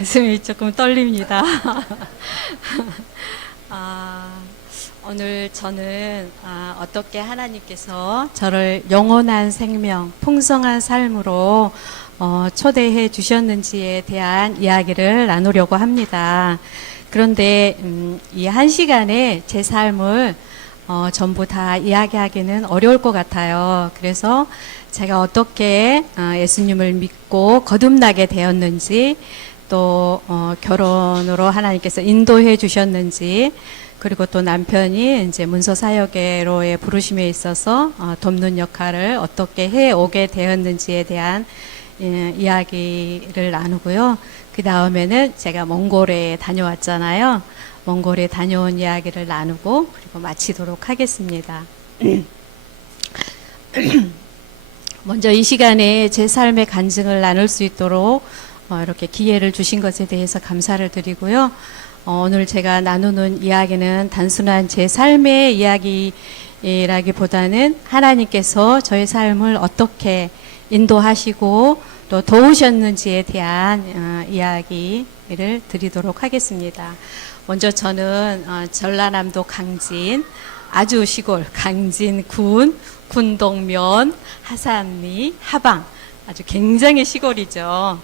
가슴이 조금 떨립니다. 오늘 저는 어떻게 하나님께서 저를 영원한 생명, 풍성한 삶으로 초대해 주셨는지에 대한 이야기를 나누려고 합니다. 그런데 이 한 시간에 제 삶을 전부 다 이야기하기는 어려울 것 같아요. 그래서 제가 어떻게 예수님을 믿고 거듭나게 되었는지, 또 결혼으로 하나님께서 인도해 주셨는지, 그리고 또 남편이 이제 문서 사역회로의 부르심에 있어서 돕는 역할을 어떻게 해 오게 되었는지에 대한 이야기를 나누고요. 그 다음에는 제가 몽골에 다녀왔잖아요. 몽골에 다녀온 이야기를 나누고 그리고 마치도록 하겠습니다. 먼저 이 시간에 제 삶의 간증을 나눌 수 있도록 이렇게 기회를 주신 것에 대해서 감사를 드리고요. 오늘 제가 나누는 이야기는 단순한 제 삶의 이야기라기보다는 하나님께서 저의 삶을 어떻게 인도하시고 또 도우셨는지에 대한 이야기를 드리도록 하겠습니다. 먼저 저는 전라남도 강진, 아주 시골 강진군, 군동면, 하산리, 하방, 아주 굉장히 시골이죠.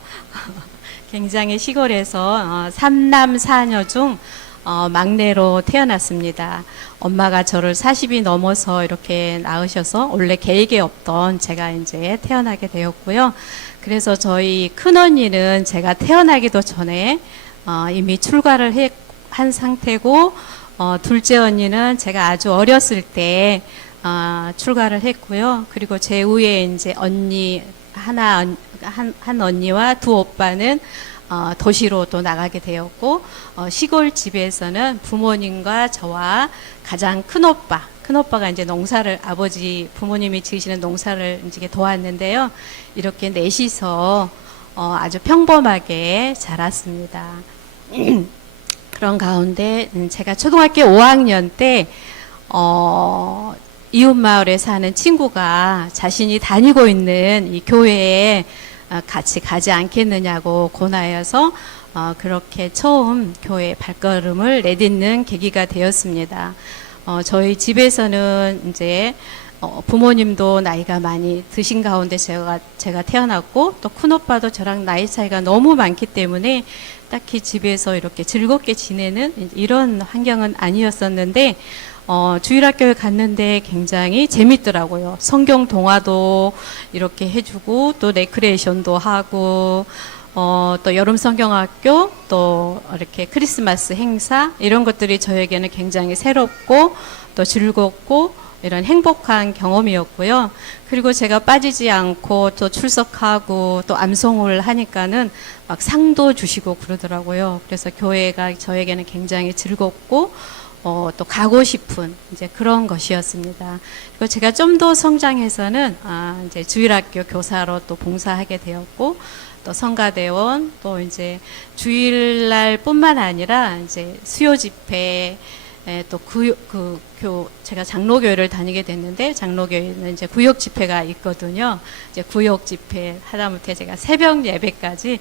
굉장히 시골에서 3남 4녀 중 막내로 태어났습니다. 엄마가 저를 40이 넘어서 이렇게 낳으셔서 원래 계획에 없던 제가 이제 태어나게 되었고요. 그래서 저희 큰언니는 제가 태어나기도 전에 이미 출가를 한 상태고, 둘째 언니는 제가 아주 어렸을 때 출가를 했고요. 그리고 제 위에 이제 언니 한 언니와 두 오빠는 도시로 또 나가게 되었고, 시골 집에서는 부모님과 저와 가장 큰 오빠가 이제 농사를, 아버지 부모님이 지으시는 농사를 이제 도왔는데요. 이렇게 넷이서 아주 평범하게 자랐습니다. 그런 가운데 제가 초등학교 5학년 때 이웃마을에 사는 친구가 자신이 다니고 있는 이 교회에 같이 가지 않겠느냐고 권하여서 그렇게 처음 교회 발걸음을 내딛는 계기가 되었습니다. 저희 집에서는 이제 부모님도 나이가 많이 드신 가운데 제가 태어났고, 또 큰오빠도 저랑 나이 차이가 너무 많기 때문에 딱히 집에서 이렇게 즐겁게 지내는 이런 환경은 아니었었는데, 주일학교에 갔는데 굉장히 재밌더라고요. 성경 동화도 이렇게 해주고, 또 레크레이션도 하고, 또 여름 성경학교, 또 이렇게 크리스마스 행사, 이런 것들이 저에게는 굉장히 새롭고, 또 즐겁고, 이런 행복한 경험이었고요. 그리고 제가 빠지지 않고 또 출석하고 또 암송을 하니까는 막 상도 주시고 그러더라고요. 그래서 교회가 저에게는 굉장히 즐겁고, 또 가고 싶은 이제 그런 것이었습니다. 그리고 제가 좀 더 성장해서는 이제 주일학교 교사로 또 봉사하게 되었고, 또 성가대원, 또 이제 주일날뿐만 아니라 이제 수요 집회, 또 제가 장로교회를 다니게 됐는데, 장로교회는 이제 구역 집회가 있거든요. 이제 구역 집회 하다못해 제가 새벽 예배까지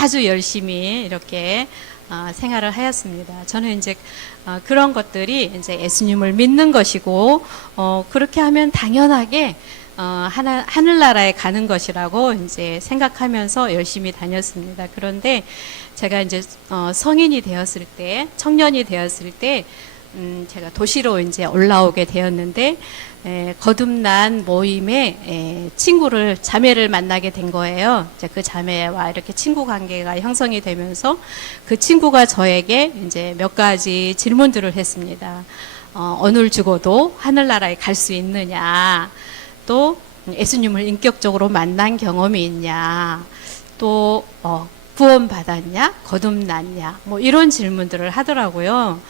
아주 열심히 이렇게 생활을 하였습니다. 저는 이제 그런 것들이 이제 예수님을 믿는 것이고, 그렇게 하면 당연하게 하늘나라에 가는 것이라고 이제 생각하면서 열심히 다녔습니다. 그런데 제가 이제 성인이 되었을 때, 청년이 되었을 때, 제가 도시로 이제 올라오게 되었는데, 거듭난 모임에 자매를 만나게 된 거예요. 이제 그 자매와 이렇게 친구 관계가 형성이 되면서 그 친구가 저에게 이제 몇 가지 질문들을 했습니다. 언을 죽어도 하늘나라에 갈 수 있느냐? 또 예수님을 인격적으로 만난 경험이 있냐? 또 구원받았냐? 거듭났냐? 뭐 이런 질문들을 하더라고요.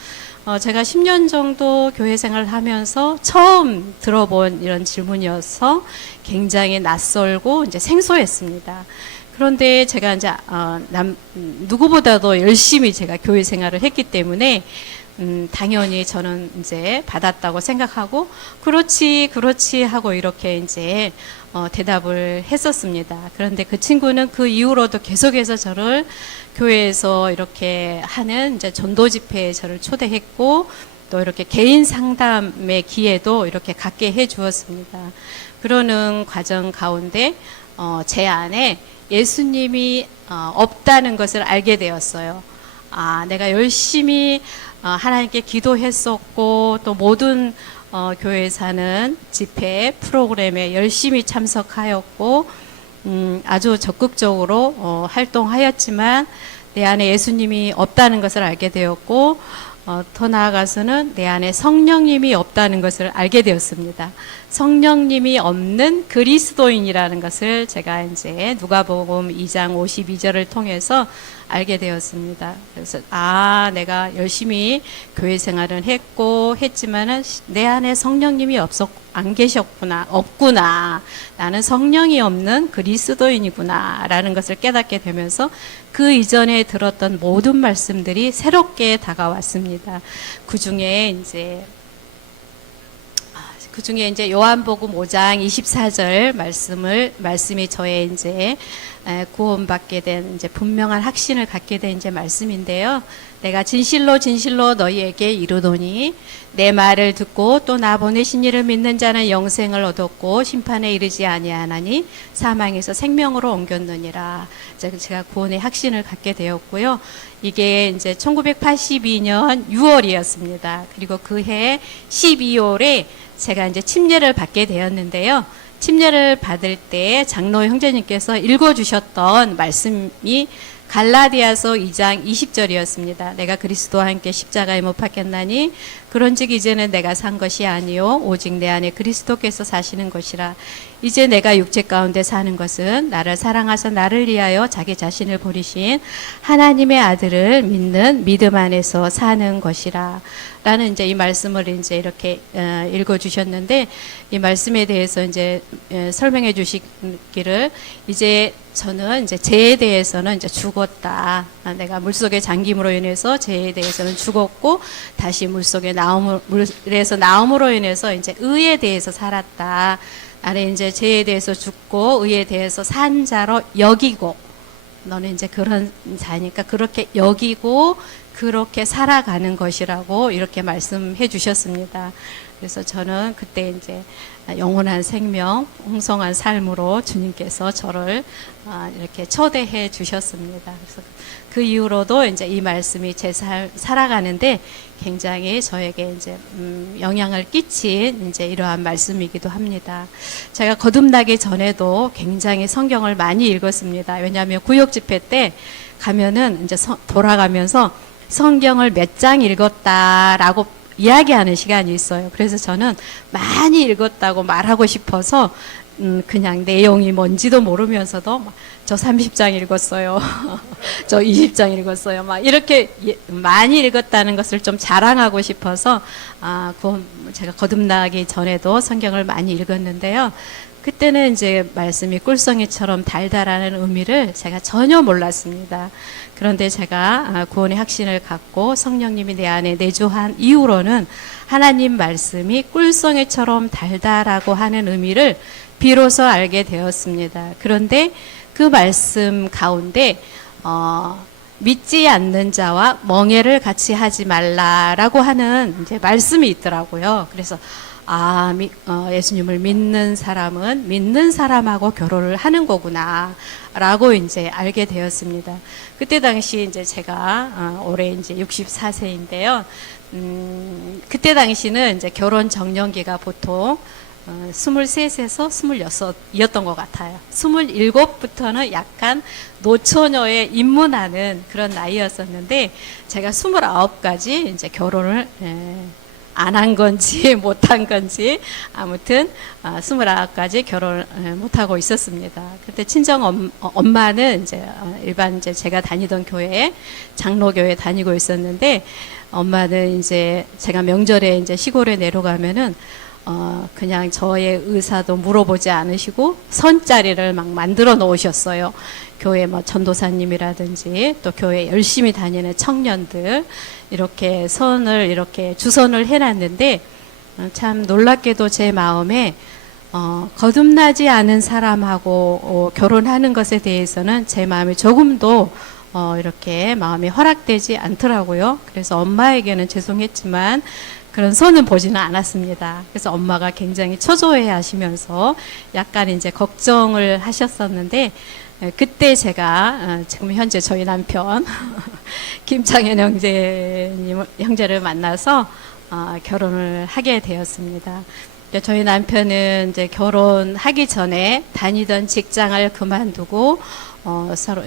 제가 10년 정도 교회 생활을 하면서 처음 들어본 이런 질문이어서 굉장히 낯설고 이제 생소했습니다. 그런데 제가 이제 누구보다도 열심히 제가 교회 생활을 했기 때문에 당연히 저는 이제 받았다고 생각하고, 그렇지, 그렇지 하고 이렇게 이제 대답을 했었습니다. 그런데 그 친구는 그 이후로도 계속해서 저를 교회에서 이렇게 하는 이제 전도 집회에 저를 초대했고, 또 이렇게 개인 상담의 기회도 이렇게 갖게 해 주었습니다. 그러는 과정 가운데 제 안에 예수님이 없다는 것을 알게 되었어요. 내가 열심히 하나님께 기도했었고, 또 모든 교회에 사는 집회 프로그램에 열심히 참석하였고, 아주 적극적으로 활동하였지만 내 안에 예수님이 없다는 것을 알게 되었고, 더 나아가서는 내 안에 성령님이 없다는 것을 알게 되었습니다. 성령님이 없는 그리스도인이라는 것을 제가 이제 누가복음 2장 52절을 통해서 알게 되었습니다. 그래서 내가 열심히 교회 생활은 했지만은 내 안에 성령님이 안 계셨구나, 없구나. 나는 성령이 없는 그리스도인이구나라는 것을 깨닫게 되면서 그 이전에 들었던 모든 말씀들이 새롭게 다가왔습니다. 그 중에 이제 요한복음 5장 24절 말씀이 저의 이제 구원받게 된 이제 분명한 확신을 갖게 된 이제 말씀인데요. 내가 진실로 진실로 너희에게 이르노니 내 말을 듣고 또 나 보내신 이를 믿는 자는 영생을 얻었고 심판에 이르지 아니하나니 사망에서 생명으로 옮겼느니라. 제가 구원의 확신을 갖게 되었고요. 이게 이제 1982년 6월이었습니다. 그리고 그해 12월에 제가 이제 침례를 받게 되었는데요. 침례를 받을 때 장로 형제님께서 읽어주셨던 말씀이 갈라디아서 2장 20절이었습니다. 내가 그리스도와 함께 십자가에 못 박혔나니 그런즉 이제는 내가 산 것이 아니요 오직 내 안에 그리스도께서 사시는 것이라. 이제 내가 육체 가운데 사는 것은 나를 사랑하사 나를 위하여 자기 자신을 버리신 하나님의 아들을 믿는 믿음 안에서 사는 것이라. 라는 이제 이 말씀을 이제 이렇게 읽어주셨는데, 이 말씀에 대해서 이제 설명해 주시기를, 이제 저는 이제 죄에 대해서는 이제 죽었다. 내가 물속에 잠김으로 인해서 죄에 대해서는 죽었고, 다시 물에서 나옴으로 인해서 이제 의에 대해서 살았다. 나는 이제 죄에 대해서 죽고 의에 대해서 산 자로 여기고, 너는 이제 그런 자니까 그렇게 여기고 그렇게 살아가는 것이라고 이렇게 말씀해 주셨습니다. 그래서 저는 그때 이제 영원한 생명, 풍성한 삶으로 주님께서 저를 이렇게 초대해 주셨습니다. 그래서 그 이후로도 이제 이 말씀이 제 살아가는데 굉장히 저에게 이제 영향을 끼친 이제 이러한 말씀이기도 합니다. 제가 거듭나기 전에도 굉장히 성경을 많이 읽었습니다. 왜냐하면 구역 집회 때 가면은 이제 돌아가면서 성경을 몇 장 읽었다라고 이야기하는 시간이 있어요. 그래서 저는 많이 읽었다고 말하고 싶어서 그냥 내용이 뭔지도 모르면서도 저 30장 읽었어요. 저 20장 읽었어요. 막 이렇게 많이 읽었다는 것을 좀 자랑하고 싶어서 제가 거듭나기 전에도 성경을 많이 읽었는데요. 그때는 이제 말씀이 꿀송이처럼 달달하는 의미를 제가 전혀 몰랐습니다. 그런데 제가 구원의 확신을 갖고 성령님이 내 안에 내주한 이후로는 하나님 말씀이 꿀송이처럼 달달하고 하는 의미를 비로소 알게 되었습니다. 그런데 그 말씀 가운데 믿지 않는 자와 멍해를 같이 하지 말라라고 하는 이제 말씀이 있더라고요. 그래서 예수님을 믿는 사람은 믿는 사람하고 결혼을 하는 거구나 라고 이제 알게 되었습니다. 그때 당시 이제 제가 올해 이제 64세인데요. 그때 당시는 이제 결혼 정년기가 보통 23에서 26이었던 것 같아요. 27부터는 약간 노처녀에 입문하는 그런 나이였었는데, 제가 29까지 이제 결혼을 안 한 건지 못 한 건지 아무튼 29까지 결혼을 못 하고 있었습니다. 그때 친정 엄마는 이제 일반 이제 제가 다니던 교회에 장로교회 다니고 있었는데, 엄마는 이제 제가 명절에 이제 시골에 내려가면은 그냥 저의 의사도 물어보지 않으시고 선자리를 막 만들어 놓으셨어요. 교회 뭐 전도사님이라든지 또 교회 열심히 다니는 청년들 이렇게 선을 이렇게 주선을 해놨는데 참 놀랍게도 제 마음에 거듭나지 않은 사람하고 결혼하는 것에 대해서는 제 마음이 조금도 이렇게 마음이 허락되지 않더라고요. 그래서 엄마에게는 죄송했지만 그런 선은 보지는 않았습니다. 그래서 엄마가 굉장히 초조해 하시면서 약간 이제 걱정을 하셨었는데, 그때 제가 지금 현재 저희 남편 김창현 형제를 만나서 결혼을 하게 되었습니다. 저희 남편은 이제 결혼하기 전에 다니던 직장을 그만두고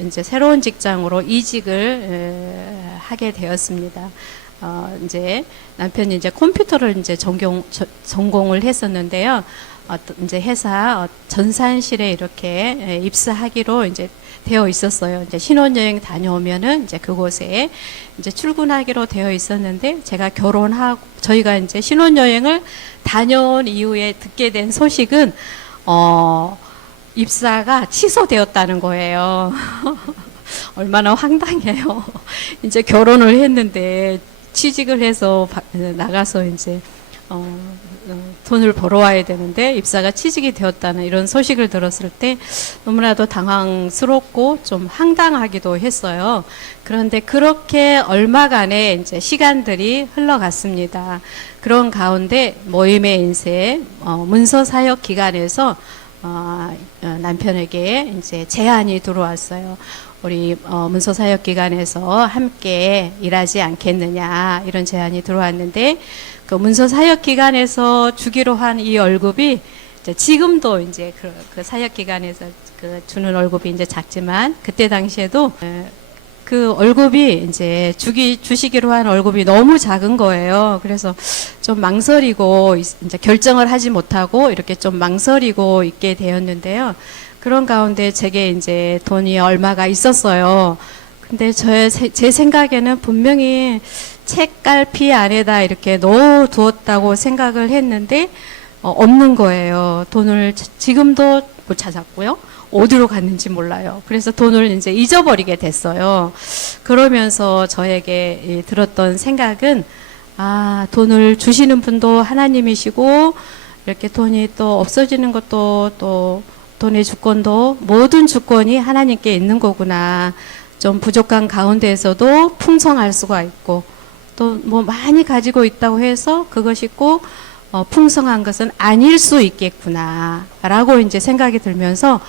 이제 새로운 직장으로 이직을 하게 되었습니다. 이제 남편이 이제 컴퓨터를 이제 전공을 했었는데요. 이제 회사 전산실에 이렇게 입사하기로 이제 되어 있었어요. 이제 신혼여행 다녀오면은 이제 그곳에 이제 출근하기로 되어 있었는데 제가 저희가 이제 신혼여행을 다녀온 이후에 듣게 된 소식은 입사가 취소되었다는 거예요. 얼마나 황당해요. 이제 결혼을 했는데 취직을 해서 나가서 이제 돈을 벌어와야 되는데 입사가 취직이 되었다는 이런 소식을 들었을 때 너무나도 당황스럽고 좀 황당하기도 했어요. 그런데 그렇게 얼마간의 이제 시간들이 흘러갔습니다. 그런 가운데 모임의 인쇄 문서 사역 기간에서 남편에게 이제 제안이 들어왔어요. 우리 문서 사역 기간에서 함께 일하지 않겠느냐 이런 제안이 들어왔는데 그 문서 사역 기간에서 주기로 한 이 월급이 이제 지금도 이제 그 사역 기간에서 그 주는 월급이 이제 작지만 그때 당시에도 그 월급이 이제 주시기로 한 월급이 너무 작은 거예요. 그래서 좀 망설이고 이제 결정을 하지 못하고 이렇게 좀 망설이고 있게 되었는데요. 그런 가운데 제게 이제 돈이 얼마가 있었어요. 근데 제 생각에는 분명히 책갈피 안에다 이렇게 넣어두었다고 생각을 했는데 없는 거예요. 돈을 지금도 못 찾았고요. 어디로 갔는지 몰라요. 그래서 돈을 이제 잊어버리게 됐어요. 그러면서 저에게 들었던 생각은 돈을 주시는 분도 하나님이시고 이렇게 돈이 또 없어지는 것도 또 돈의 주권도 모든 주권이 하나님께 있는 거구나. 좀 부족한 가운데에서도 풍성할 수가 있고 또 뭐 많이 가지고 있다고 해서 그것이 꼭 풍성한 것은 아닐 수 있겠구나 라고 이제 생각이 들면서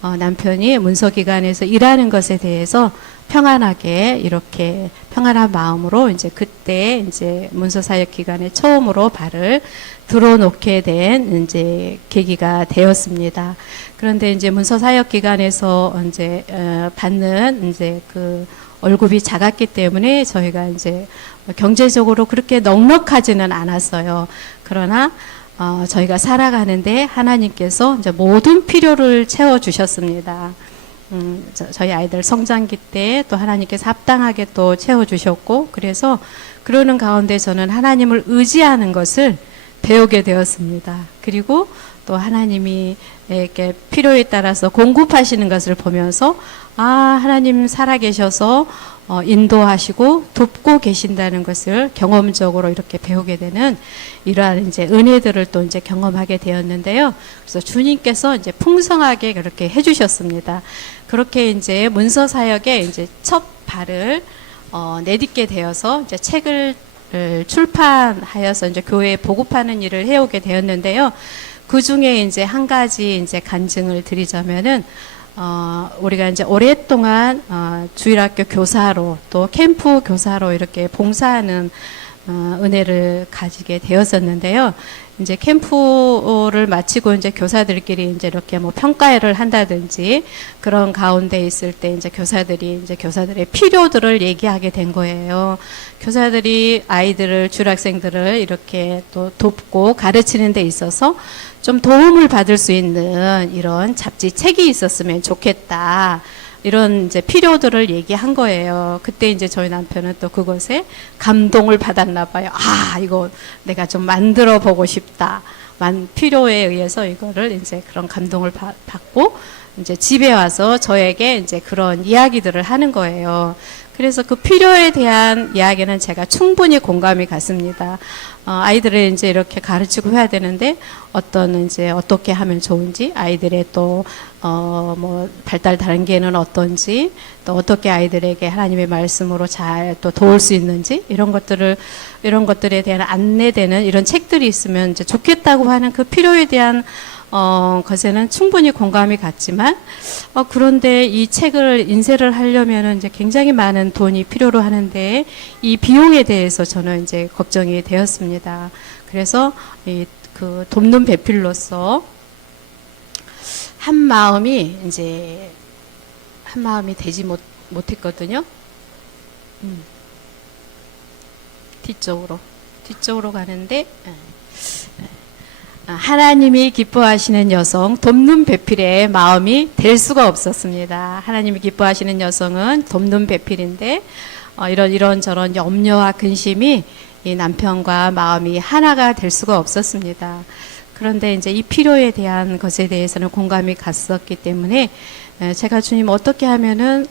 남편이 문서기관에서 일하는 것에 대해서 평안하게 이렇게 평안한 마음으로 이제 그때 이제 문서사역 기간에 처음으로 발을 들어놓게 된 이제 계기가 되었습니다. 그런데 이제 문서사역 기간에서 이제 받는 이제 그 월급이 작았기 때문에 저희가 이제 경제적으로 그렇게 넉넉하지는 않았어요. 그러나 저희가 살아가는데 하나님께서 이제 모든 필요를 채워주셨습니다. 저희 아이들 성장기 때 또 하나님께서 합당하게 또 채워주셨고, 그래서 그러는 가운데 저는 하나님을 의지하는 것을 배우게 되었습니다. 그리고 또 하나님이 이렇게 필요에 따라서 공급하시는 것을 보면서 하나님 살아계셔서 인도하시고 돕고 계신다는 것을 경험적으로 이렇게 배우게 되는 이러한 이제 은혜들을 또 이제 경험하게 되었는데요. 그래서 주님께서 이제 풍성하게 그렇게 해주셨습니다. 그렇게 이제 문서 사역에 이제 첫 발을 내딛게 되어서 이제 책을 출판하여서 이제 교회에 보급하는 일을 해오게 되었는데요. 그 중에 이제 한 가지 이제 간증을 드리자면은 우리가 이제 오랫동안 주일학교 교사로 또 캠프 교사로 이렇게 봉사하는 은혜를 가지게 되었었는데요. 이제 캠프를 마치고 이제 교사들끼리 이제 이렇게 뭐 평가회를 한다든지 그런 가운데 있을 때 이제 교사들의 필요들을 얘기하게 된 거예요. 교사들이 주일학생들을 이렇게 또 돕고 가르치는 데 있어서 좀 도움을 받을 수 있는 이런 잡지책이 있었으면 좋겠다. 이런 이제 필요들을 얘기한 거예요. 그때 이제 저희 남편은 또 그것에 감동을 받았나 봐요. 이거 내가 좀 만들어 보고 싶다. 필요에 의해서 이거를 이제 그런 감동을 받고 이제 집에 와서 저에게 이제 그런 이야기들을 하는 거예요. 그래서 그 필요에 대한 이야기는 제가 충분히 공감이 갔습니다. 아이들을 이제 이렇게 가르치고 해야 되는데 이제 어떻게 하면 좋은지, 아이들의 또 뭐 발달 단계는 어떤지, 또 어떻게 아이들에게 하나님의 말씀으로 잘 또 도울 수 있는지, 이런 것들에 대한 안내되는 이런 책들이 있으면 이제 좋겠다고 하는 그 필요에 대한 것에는 충분히 공감이 갔지만, 그런데 이 책을 인쇄를 하려면은 이제 굉장히 많은 돈이 필요로 하는데, 이 비용에 대해서 저는 이제 걱정이 되었습니다. 그래서 그 돕는 배필로서 한 마음이 되지 못했거든요. 뒤쪽으로 가는데, 하나님이 기뻐하시는 여성, 돕는 배필의 마음이 될 수가 없었습니다. 하나님이 기뻐하시는 여성은 돕는 배필인데, 이런저런 염려와 근심이 이 남편과 마음이 하나가 될 수가 없었습니다. 그런데 이제 이 필요에 대한 것에 대해서는 공감이 갔었기 때문에, 제가 주님 어떻게 하면은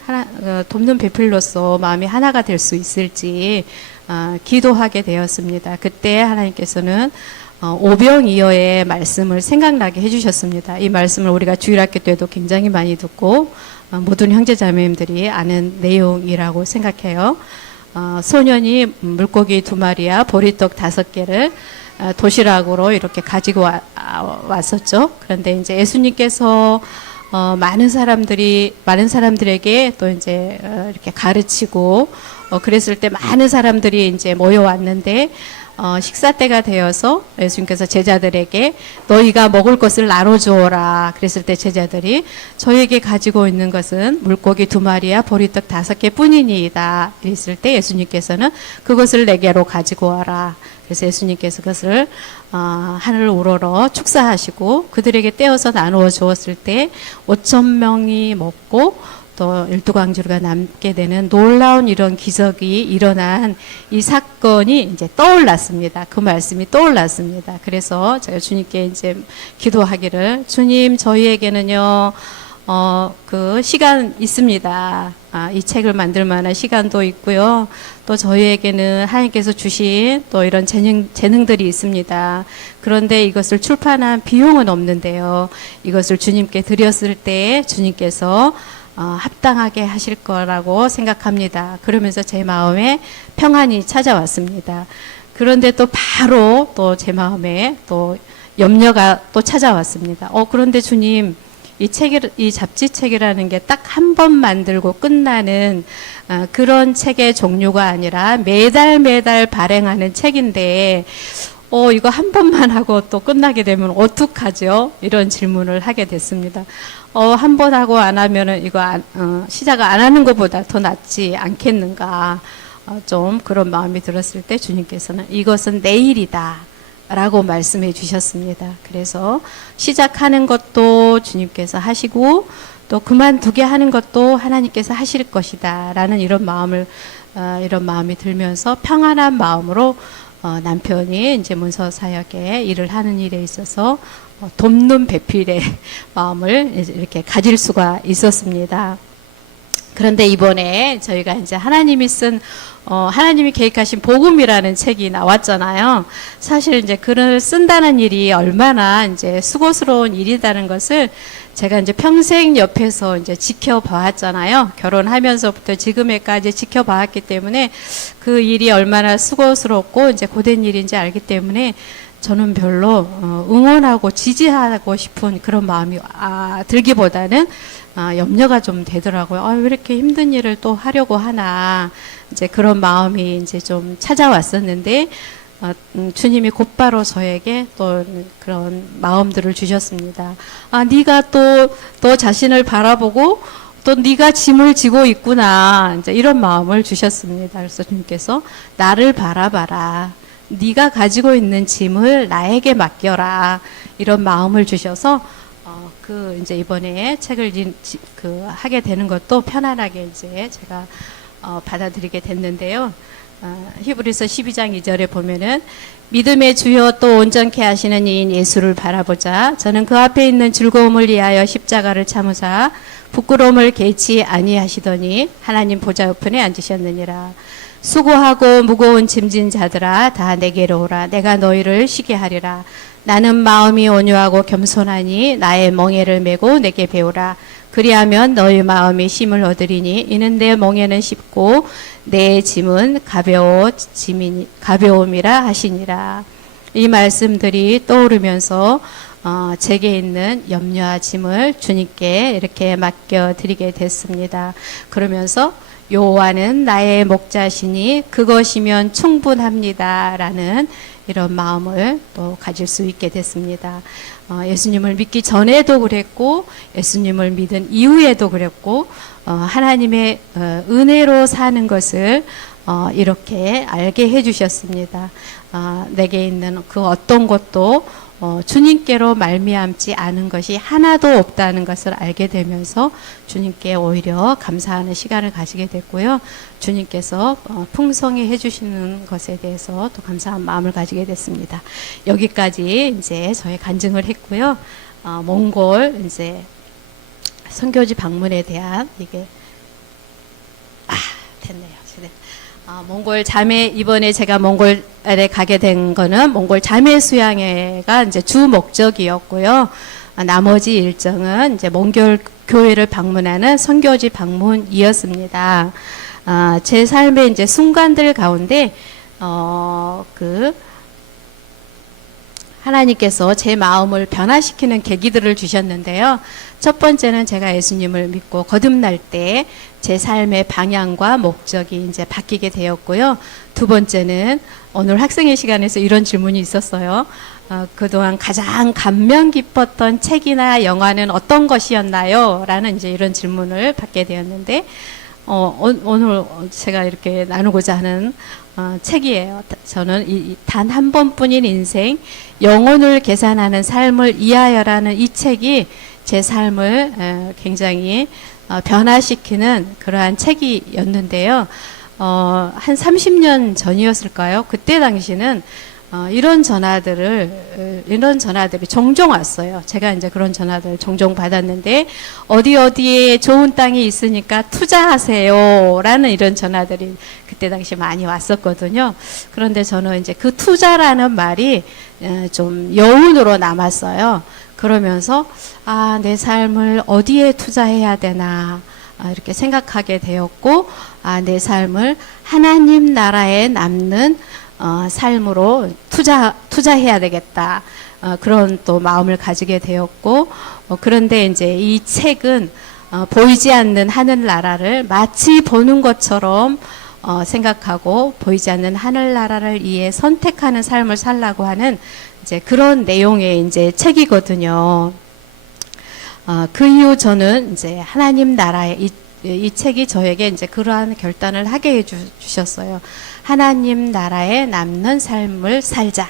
돕는 배필로서 마음이 하나가 될 수 있을지 기도하게 되었습니다. 그때 하나님께서는 오병이어의 말씀을 생각나게 해주셨습니다. 이 말씀을 우리가 주일학교 때도 굉장히 많이 듣고 모든 형제자매님들이 아는 내용이라고 생각해요. 소년이 물고기 2마리와 보리떡 5개를 도시락으로 이렇게 가지고 왔었죠. 그런데 이제 예수님께서 많은 사람들에게 또 이제 이렇게 가르치고 그랬을 때 많은 사람들이 이제 모여왔는데, 식사 때가 되어서 예수님께서 제자들에게 너희가 먹을 것을 나눠주어라. 그랬을 때 제자들이 저에게 가지고 있는 것은 물고기 2마리와 보리떡 5개 뿐이니이다. 그랬을 때 예수님께서는 그것을 내게로 가지고 와라. 그래서 예수님께서 그것을 하늘 우러러 축사하시고 그들에게 떼어서 나누어 주었을 때 5,000명이 먹고 또 12광주리가 남게 되는 놀라운 이런 기적이 일어난 이 사건이 이제 떠올랐습니다. 그 말씀이 떠올랐습니다. 그래서 제가 주님께 이제 기도하기를, 주님, 저희에게는요, 그 시간 있습니다. 이 책을 만들 만한 시간도 있고요. 또 저희에게는 하나님께서 주신 또 이런 재능들이 있습니다. 그런데 이것을 출판한 비용은 없는데요. 이것을 주님께 드렸을 때 주님께서 합당하게 하실 거라고 생각합니다. 그러면서 제 마음에 평안이 찾아왔습니다. 그런데 또 바로 또 제 마음에 또 염려가 또 찾아왔습니다. 그런데 주님, 이 잡지책이라는 게 딱 한 번 만들고 끝나는 그런 책의 종류가 아니라 매달 발행하는 책인데, 이거 한 번만 하고 또 끝나게 되면 어떡하죠? 이런 질문을 하게 됐습니다. 한 번 하고 안 하면은 이거 시작 안 하는 것보다 더 낫지 않겠는가? 좀 그런 마음이 들었을 때 주님께서는 이것은 내일이다 라고 말씀해 주셨습니다. 그래서 시작하는 것도 주님께서 하시고 또 그만두게 하는 것도 하나님께서 하실 것이다 라는 이런 마음이 들면서 평안한 마음으로 남편이 이제 문서 사역에 일을 하는 일에 있어서 돕는 배필의 마음을 이렇게 가질 수가 있었습니다. 그런데 이번에 저희가 이제 하나님이 계획하신 복음이라는 책이 나왔잖아요. 사실 이제 글을 쓴다는 일이 얼마나 이제 수고스러운 일이라는 것을 제가 이제 평생 옆에서 이제 지켜봐왔잖아요. 결혼하면서부터 지금에까지 지켜봐왔기 때문에 그 일이 얼마나 수고스럽고 이제 고된 일인지 알기 때문에 저는 별로 응원하고 지지하고 싶은 그런 마음이 들기보다는 염려가 좀 되더라고요. 왜 이렇게 힘든 일을 또 하려고 하나, 이제 그런 마음이 이제 좀 찾아왔었는데, 주님이 곧바로 저에게 또 그런 마음들을 주셨습니다. 네가 또 너 자신을 바라보고 또 네가 짐을 지고 있구나, 이제 이런 마음을 주셨습니다. 그래서 주님께서 나를 바라봐라. 네가 가지고 있는 짐을 나에게 맡겨라. 이런 마음을 주셔서 이제 이번에 책을 하게 되는 것도 편안하게 이제 제가 받아들이게 됐는데요. 히브리서 12장 2절에 보면은 믿음의 주요 또 온전케 하시는 이인 예수를 바라보자. 저는 그 앞에 있는 즐거움을 위하여 십자가를 참으사 부끄러움을 개치 아니하시더니 하나님 보좌 우편에 앉으셨느니라. 수고하고 무거운 짐진 자들아 다 내게로 오라. 내가 너희를 쉬게 하리라. 나는 마음이 온유하고 겸손하니 나의 멍에를 메고 내게 배우라. 그리하면 너희 마음이 쉼을 얻으리니 이는 내 멍에는 쉽고 내 짐은 가벼움이라 하시니라. 이 말씀들이 떠오르면서 제게 있는 염려와 짐을 주님께 이렇게 맡겨드리게 됐습니다. 그러면서 여호와는 나의 목자시니 그것이면 충분합니다 라는 이런 마음을 또 가질 수 있게 됐습니다. 예수님을 믿기 전에도 그랬고 예수님을 믿은 이후에도 그랬고 하나님의 은혜로 사는 것을 이렇게 알게 해주셨습니다. 내게 있는 그 어떤 것도 주님께로 말미암지 않은 것이 하나도 없다는 것을 알게 되면서 주님께 오히려 감사하는 시간을 가지게 됐고요. 주님께서 풍성히 해주시는 것에 대해서 또 감사한 마음을 가지게 됐습니다. 여기까지 이제 저희 간증을 했고요. 몽골 이제 선교지 방문에 대한 이게 됐네요. 몽골 자매 이번에 제가 몽골에 가게 된 거는 몽골 자매 수양회가 이제 주 목적이었고요. 나머지 일정은 이제 몽골 교회를 방문하는 선교지 방문이었습니다. 제 삶의 이제 순간들 가운데 하나님께서 제 마음을 변화시키는 계기들을 주셨는데요. 첫 번째는 제가 예수님을 믿고 거듭날 때 제 삶의 방향과 목적이 이제 바뀌게 되었고요. 두 번째는 오늘 학생의 시간에서 이런 질문이 있었어요. 그동안 가장 감명 깊었던 책이나 영화는 어떤 것이었나요? 라는 이제 이런 질문을 받게 되었는데, 오늘 제가 이렇게 나누고자 하는 책이에요. 저는 단 한 번뿐인 인생, 영혼을 계산하는 삶을 위하여라는 이 책이 제 삶을 굉장히 변화시키는 그러한 책이었는데요. 한 30년 전이었을까요? 그때 당시는 이런 전화들이 종종 왔어요. 제가 이제 그런 전화들을 종종 받았는데 어디에 좋은 땅이 있으니까 투자하세요 라는 이런 전화들이 그때 당시 많이 왔었거든요. 그런데 저는 이제 그 투자라는 말이 좀 여운으로 남았어요. 그러면서 내 삶을 어디에 투자해야 되나 이렇게 생각하게 되었고 내 삶을 하나님 나라에 남는 삶으로 투자해야 되겠다. 그런 또 마음을 가지게 되었고, 그런데 이제 이 책은 보이지 않는 하늘나라를 마치 보는 것처럼 생각하고 보이지 않는 하늘나라를 위해 선택하는 삶을 살라고 하는 이제 그런 내용의 이제 책이거든요. 그 이후 저는 이제 하나님 나라의 이 책이 저에게 이제 그러한 결단을 하게 해주셨어요. 하나님 나라에 남는 삶을 살자.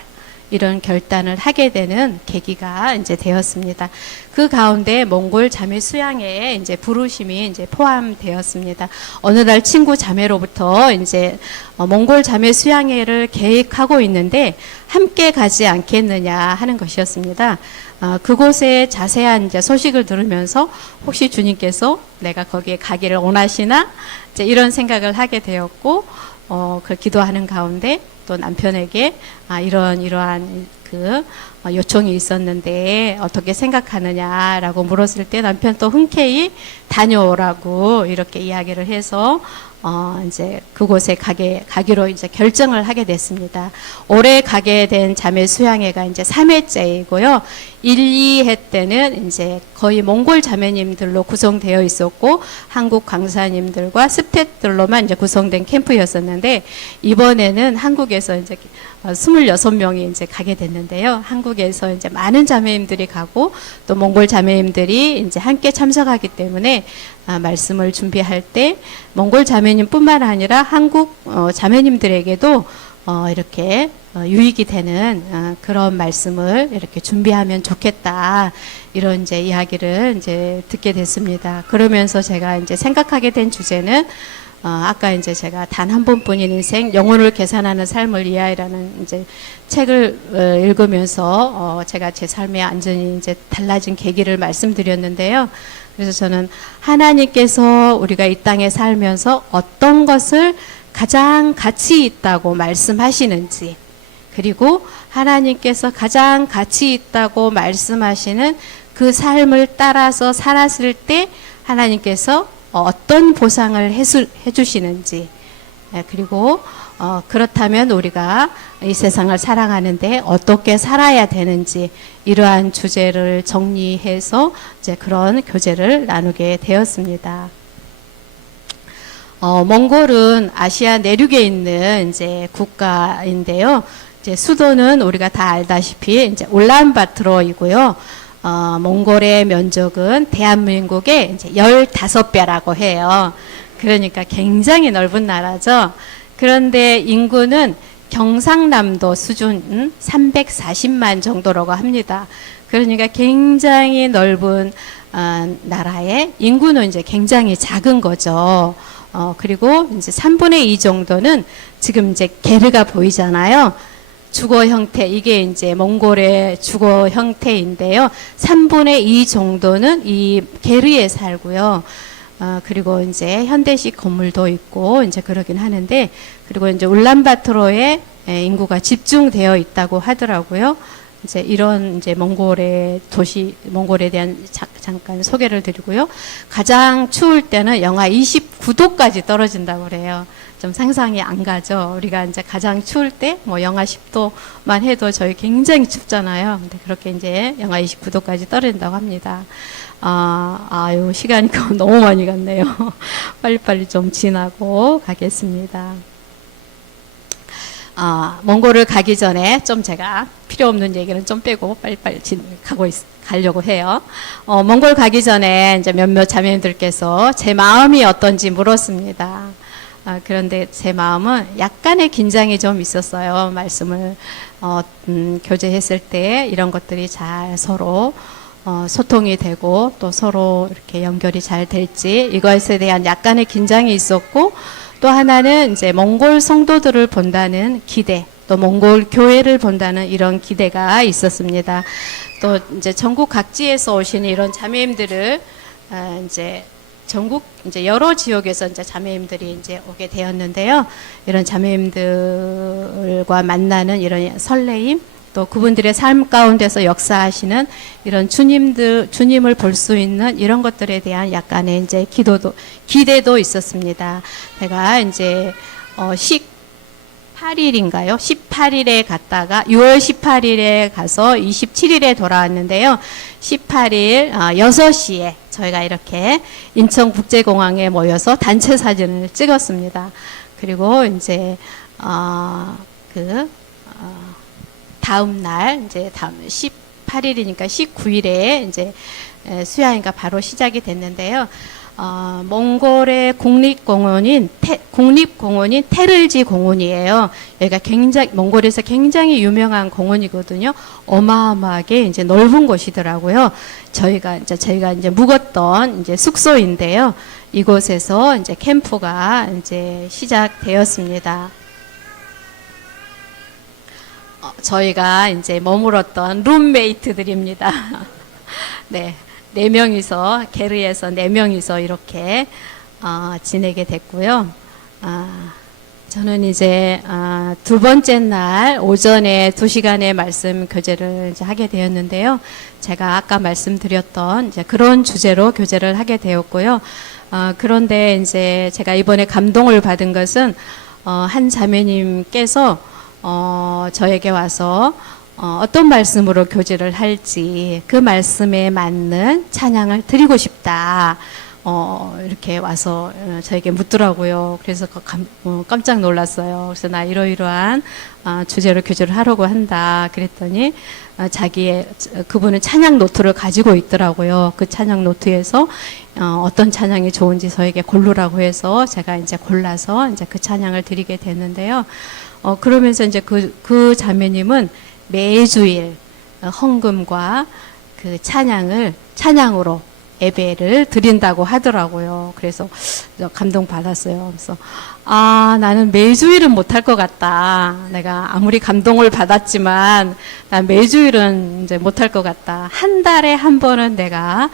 이런 결단을 하게 되는 계기가 이제 되었습니다. 그 가운데 몽골 자매 수양회에 이제 부르심이 이제 포함되었습니다. 어느 날 친구 자매로부터 이제 몽골 자매 수양회를 계획하고 있는데 함께 가지 않겠느냐 하는 것이었습니다. 그곳에 자세한 이제 소식을 들으면서 혹시 주님께서 내가 거기에 가기를 원하시나 이제 이런 생각을 하게 되었고, 그 기도하는 가운데 또 남편에게 이러한 그 요청이 있었는데 어떻게 생각하느냐라고 물었을 때 남편 또 흔쾌히 다녀오라고 이렇게 이야기를 해서 이제 그곳에 가기로 이제 결정을 하게 됐습니다. 올해 가게 된 자매 수양회가 이제 3회째이고요. 1, 2회 때는 이제 거의 몽골 자매님들로 구성되어 있었고 한국 강사님들과 스태프들로만 이제 구성된 캠프였었는데 이번에는 한국에서 이제 26명이 이제 가게 됐는데요. 한국에서 이제 많은 자매님들이 가고 또 몽골 자매님들이 이제 함께 참석하기 때문에 말씀을 준비할 때 몽골 자매님뿐만 아니라 한국 자매님들에게도 이렇게 유익이 되는 그런 말씀을 이렇게 준비하면 좋겠다. 이런 이제 이야기를 이제 듣게 됐습니다. 그러면서 제가 이제 생각하게 된 주제는 아까 이제 제가 단 한 번뿐인 인생, 영혼을 계산하는 삶을 이해하라는 이제 책을 읽으면서 제가 제 삶에 완전히 이제 달라진 계기를 말씀드렸는데요. 그래서 저는 하나님께서 우리가 이 땅에 살면서 어떤 것을 가장 가치 있다고 말씀하시는지, 그리고 하나님께서 가장 가치 있다고 말씀하시는 그 삶을 따라서 살았을 때 하나님께서 어떤 보상을 해주시는지, 그리고 그렇다면 우리가 이 세상을 살아가는데 어떻게 살아야 되는지, 이러한 주제를 정리해서 이제 그런 교제를 나누게 되었습니다. 몽골은 아시아 내륙에 있는 이제 국가인데요. 이제 수도는 우리가 다 알다시피 이제 울란바토르이고요. 몽골의 면적은 대한민국의 이제 15배라고 해요. 그러니까 굉장히 넓은 나라죠. 그런데 인구는 경상남도 수준 340만 정도라고 합니다. 그러니까 굉장히 넓은 나라의 인구는 이제 굉장히 작은 거죠. 그리고 이제 3분의 2 정도는 지금 이제 게르가 보이잖아요. 주거 형태, 이게 이제 몽골의 주거 형태인데요. 3분의 2 정도는 이 게르에 살고요. 그리고 이제 현대식 건물도 있고 이제 그러긴 하는데, 그리고 이제 울란바토르에 인구가 집중되어 있다고 하더라고요. 이제 이런 이제 몽골의 도시, 몽골에 대한 잠깐 소개를 드리고요. 가장 추울 때는 영하 29도까지 떨어진다고 그래요. 좀 상상이 안 가죠. 우리가 이제 가장 추울 때 뭐 영하 10도만 해도 저희 굉장히 춥잖아요. 근데 그렇게 이제 영하 29도까지 떨어진다고 합니다. 아유, 시간이 너무 많이 갔네요. 빨리빨리 좀 지나고 가겠습니다. 몽골을 가기 전에 좀 제가 필요 없는 얘기는 좀 빼고 빨리빨리 가려고 해요. 몽골 가기 전에 이제 몇몇 자매님들께서 제 마음이 어떤지 물었습니다. 그런데 제 마음은 약간의 긴장이 좀 있었어요. 말씀을 교제했을 때 이런 것들이 잘 서로 소통이 되고 또 서로 이렇게 연결이 잘 될지, 이것에 대한 약간의 긴장이 있었고, 또 하나는 이제 몽골 성도들을 본다는 기대, 또 몽골 교회를 본다는 이런 기대가 있었습니다. 또 이제 전국 각지에서 오신 이런 자매님들을 이제 전국 이제 여러 지역에서 이제 자매님들이 이제 오게 되었는데요. 이런 자매님들과 만나는 이런 설레임, 또 그분들의 삶 가운데서 역사하시는 이런 주님을 볼 수 있는 이런 것들에 대한 약간의 이제 기대도 있었습니다. 제가 이제 18일인가요? 18일에 갔다가 6월 18일에 가서 27일에 돌아왔는데요. 18일 6시에 저희가 이렇게 인천국제공항에 모여서 단체 사진을 찍었습니다. 그리고 이제 다음 날 이제 다음 18일이니까 19일에 이제 수야인가 바로 시작이 됐는데요. 몽골의 국립공원인 테를지 공원이에요. 여기가 몽골에서 굉장히 유명한 공원이거든요. 어마어마하게 이제 넓은 곳이더라고요. 저희가 이제 묵었던 이제 숙소인데요. 이곳에서 이제 캠프가 이제 시작되었습니다. 저희가 이제 머물었던 룸메이트들입니다. 네. 4명이서, 게르에서 4명이서 이렇게, 지내게 됐고요. 저는 이제, 두 번째 날 오전에 2시간의 말씀 교제를 이제 하게 되었는데요. 제가 아까 말씀드렸던 이제 그런 주제로 교제를 하게 되었고요. 그런데 이제 제가 이번에 감동을 받은 것은, 한 자매님께서, 저에게 와서, 어떤 말씀으로 교제를 할지 그 말씀에 맞는 찬양을 드리고 싶다. 이렇게 와서 저에게 묻더라고요. 그래서 깜짝 놀랐어요. 그래서 나 이러이러한 주제로 교제를 하려고 한다. 그랬더니 그분은 찬양 노트를 가지고 있더라고요. 그 찬양 노트에서 어떤 찬양이 좋은지 저에게 고르라고 해서 제가 이제 골라서 이제 그 찬양을 드리게 됐는데요. 그러면서 이제 그 자매님은 매주일 헌금과 그 찬양으로 예배를 드린다고 하더라고요. 그래서 감동 받았어요. 그래서 나는 매주일은 못할 것 같다. 내가 아무리 감동을 받았지만 난 매주일은 이제 못할 것 같다. 한 달에 한 번은 내가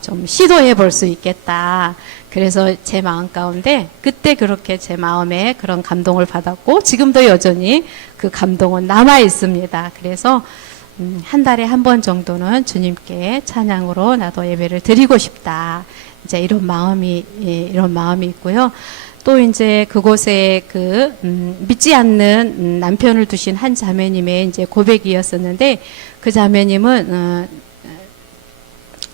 좀 시도해 볼 수 있겠다. 그래서 제 마음 가운데 그때 그렇게 제 마음에 그런 감동을 받았고 지금도 여전히 그 감동은 남아 있습니다. 그래서 한 달에 한 번 정도는 주님께 찬양으로 나도 예배를 드리고 싶다. 이제 이런 마음이 있고요. 또 이제 그곳에 믿지 않는 남편을 두신 한 자매님의 이제 고백이었었는데 그 자매님은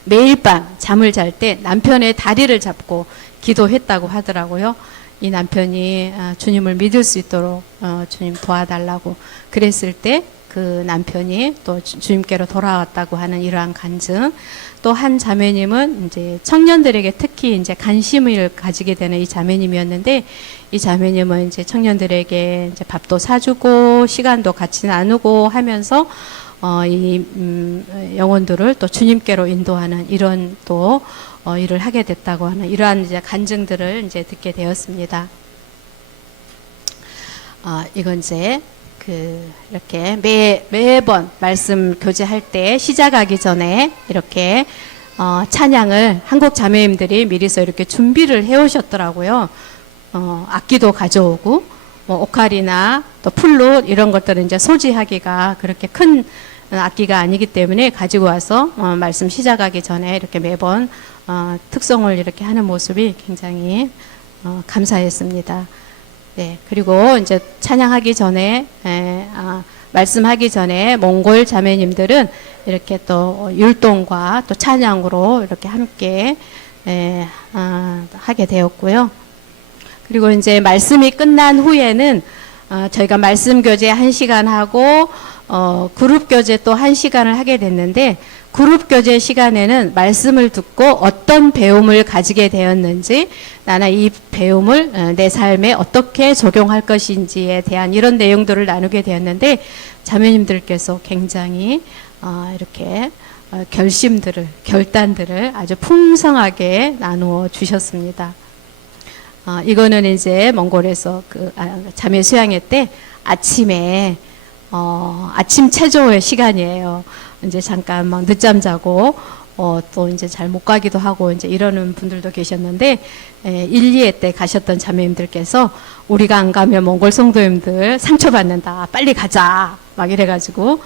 매일 밤 잠을 잘 때 남편의 다리를 잡고 기도했다고 하더라고요. 이 남편이 주님을 믿을 수 있도록 주님 도와달라고 그랬을 때 그 남편이 또 주님께로 돌아왔다고 하는 이러한 간증. 또 한 자매님은 이제 청년들에게 특히 이제 관심을 가지게 되는 이 자매님이었는데 이 자매님은 이제 청년들에게 이제 밥도 사주고 시간도 같이 나누고 하면서 영혼들을 또 주님께로 인도하는 이런 또 일을 하게 됐다고 하는 이러한 이제 간증들을 이제 듣게 되었습니다. 이건 이제 이렇게 매번 말씀 교제할 때 시작하기 전에 이렇게 찬양을 한국 자매님들이 미리서 이렇게 준비를 해 오셨더라고요. 악기도 가져오고 오카리나 또 플룻 이런 것들은 이제 소지하기가 그렇게 큰 악기가 아니기 때문에 가지고 와서 말씀 시작하기 전에 이렇게 매번 특송을 이렇게 하는 모습이 굉장히 감사했습니다. 네, 그리고 이제 찬양하기 전에 말씀하기 전에 몽골 자매님들은 이렇게 또 율동과 또 찬양으로 이렇게 함께 하게 되었고요. 그리고 이제 말씀이 끝난 후에는 저희가 말씀 교제 1시간 하고 그룹 교제 또 1시간을 하게 됐는데 그룹 교제 시간에는 말씀을 듣고 어떤 배움을 가지게 되었는지 나는 이 배움을 내 삶에 어떻게 적용할 것인지에 대한 이런 내용들을 나누게 되었는데 자매님들께서 굉장히 이렇게 결단들을 아주 풍성하게 나누어 주셨습니다. 이거는 이제 몽골에서 자매 수양회 때 아침에 아침 체조의 시간이에요. 이제 잠깐 막 늦잠 자고 또 이제 잘 못 가기도 하고 이제 이러는 분들도 계셨는데 1, 2회 때 가셨던 자매님들께서 우리가 안 가면 몽골 성도님들 상처받는다. 빨리 가자. 막 이래가지고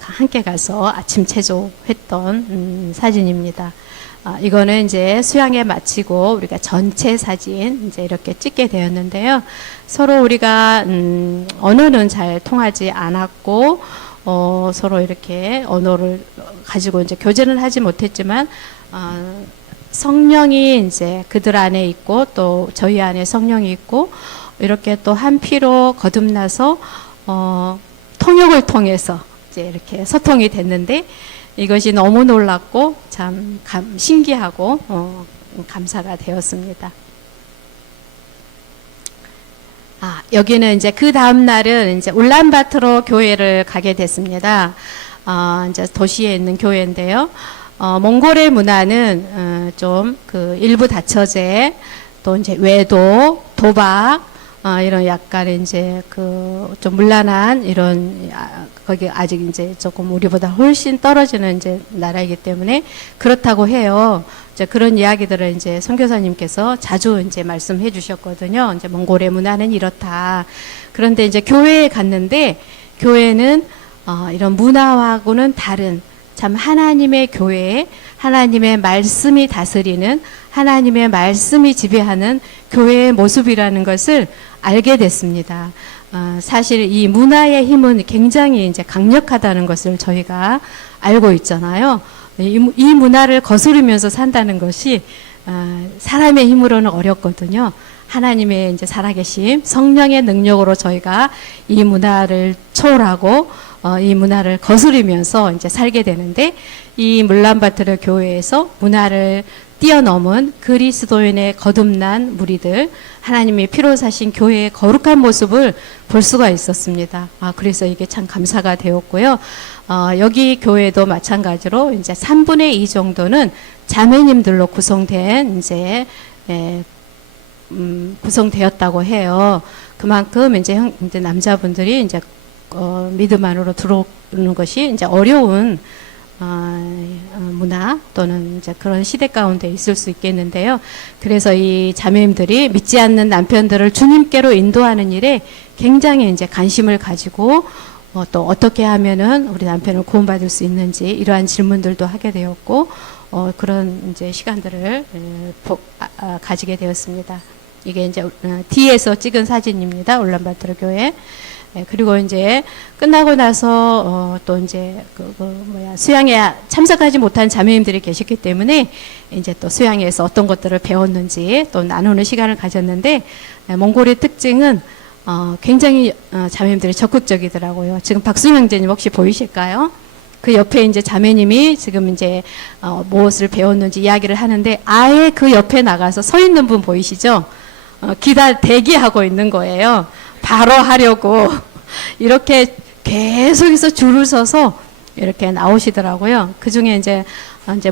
함께 가서 아침 체조했던 사진입니다. 이거는 이제 수양회 마치고 우리가 전체 사진 이제 이렇게 찍게 되었는데요. 서로 우리가 언어는 잘 통하지 않았고 서로 이렇게 언어를 가지고 이제 교제는 하지 못했지만 성령이 이제 그들 안에 있고 또 저희 안에 성령이 있고 이렇게 또 한 피로 거듭나서 통역을 통해서 이제 이렇게 소통이 됐는데 이것이 너무 놀랍고 참 신기하고 감사가 되었습니다. 여기는 이제 그 다음 날은 이제 울란바토르 교회를 가게 됐습니다. 이제 도시에 있는 교회인데요. 몽골의 문화는 좀 일부 다처제 또 이제 외도, 도박 이런 약간 이제 좀 문란한 이런 거기 아직 이제 조금 우리보다 훨씬 떨어지는 이제 나라이기 때문에 그렇다고 해요. 이제 그런 이야기들을 이제 선교사님께서 자주 이제 말씀해 주셨거든요. 이제 몽골의 문화는 이렇다. 그런데 이제 교회에 갔는데 교회는 이런 문화하고는 다른 참 하나님의 교회에 하나님의 말씀이 다스리는 하나님의 말씀이 지배하는 교회의 모습이라는 것을 알게 됐습니다. 사실 이 문화의 힘은 굉장히 이제 강력하다는 것을 저희가 알고 있잖아요. 이 문화를 거스르면서 산다는 것이 사람의 힘으로는 어렵거든요. 하나님의 이제 살아계심, 성령의 능력으로 저희가 이 문화를 초월하고 이 문화를 거스르면서 이제 살게 되는데 이 울란바토르 교회에서 문화를 뛰어넘은 그리스도인의 거듭난 무리들, 하나님의 피로 사신 교회의 거룩한 모습을 볼 수가 있었습니다. 그래서 이게 참 감사가 되었고요. 여기 교회도 마찬가지로 이제 3분의 2 정도는 자매님들로 구성된 이제 구성되었다고 해요. 그만큼 이제 남자분들이 이제 믿음 안으로 들어오는 것이 이제 어려운 문화 또는 이제 그런 시대 가운데 있을 수 있겠는데요. 그래서 이 자매님들이 믿지 않는 남편들을 주님께로 인도하는 일에 굉장히 이제 관심을 가지고 또 어떻게 하면은 우리 남편을 구원받을 수 있는지 이러한 질문들도 하게 되었고 그런 이제 시간들을 가지게 되었습니다. 이게 이제 D에서 찍은 사진입니다. 울란바토르 교회. 그리고 이제 끝나고 나서 또 이제 수양에 참석하지 못한 자매님들이 계셨기 때문에 이제 또 수양에서 어떤 것들을 배웠는지 또 나누는 시간을 가졌는데 몽골의 특징은 굉장히 자매님들이 적극적이더라고요. 지금 박수 형제님 혹시 보이실까요? 그 옆에 이제 자매님이 지금 이제 무엇을 배웠는지 이야기를 하는데 아예 그 옆에 나가서 서 있는 분 보이시죠? 대기하고 있는 거예요. 바로 하려고 이렇게 계속해서 줄을 서서 이렇게 나오시더라고요. 그 중에 이제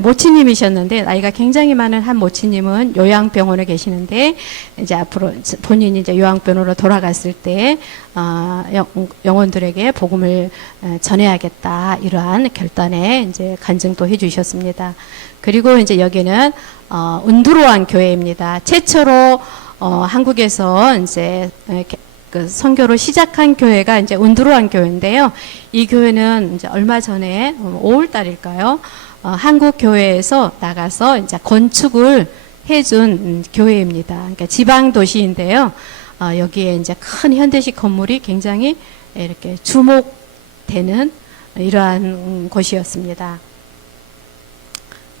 모치님이셨는데 나이가 굉장히 많은 한 모치님은 요양병원에 계시는데 이제 앞으로 본인이 이제 요양병원으로 돌아갔을 때 영혼들에게 복음을 전해야겠다 이러한 결단에 이제 간증도 해주셨습니다. 그리고 이제 여기는 운두로안 교회입니다. 최초로 한국에서 이제 그 선교를 시작한 교회가 이제 운두로안 교회인데요. 이 교회는 이제 얼마 전에 5월 달일까요? 한국 교회에서 나가서 이제 건축을 해준 교회입니다. 그러니까 지방 도시인데요. 여기에 이제 큰 현대식 건물이 굉장히 이렇게 주목되는 이러한 곳이었습니다.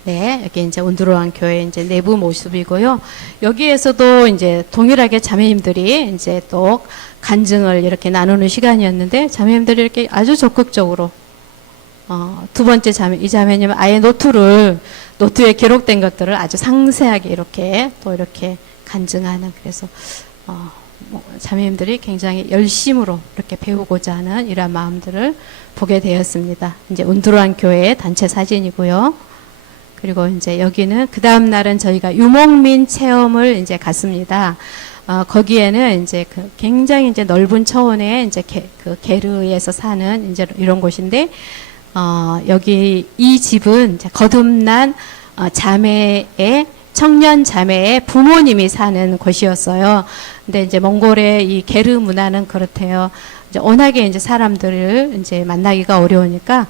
네, 여기 이제 운두로안 교회 이제 내부 모습이고요. 여기에서도 이제 동일하게 자매님들이 이제 또 간증을 이렇게 나누는 시간이었는데 자매님들이 이렇게 아주 적극적으로 두 번째 이 자매님은 아예 노트에 기록된 것들을 아주 상세하게 이렇게 또 이렇게 간증하는 그래서 자매님들이 굉장히 열심으로 이렇게 배우고자 하는 이러한 마음들을 보게 되었습니다. 이제 운두로안 교회의 단체 사진이고요. 그리고 이제 여기는 그 다음 날은 저희가 유목민 체험을 이제 갔습니다. 거기에는 이제 굉장히 이제 넓은 초원에 이제 그 게르에서 사는 이제 이런 곳인데 여기 이 집은 이제 거듭난 청년 자매의 부모님이 사는 곳이었어요. 근데 이제 몽골의 이 게르 문화는 그렇대요. 이제 워낙에 이제 사람들을 이제 만나기가 어려우니까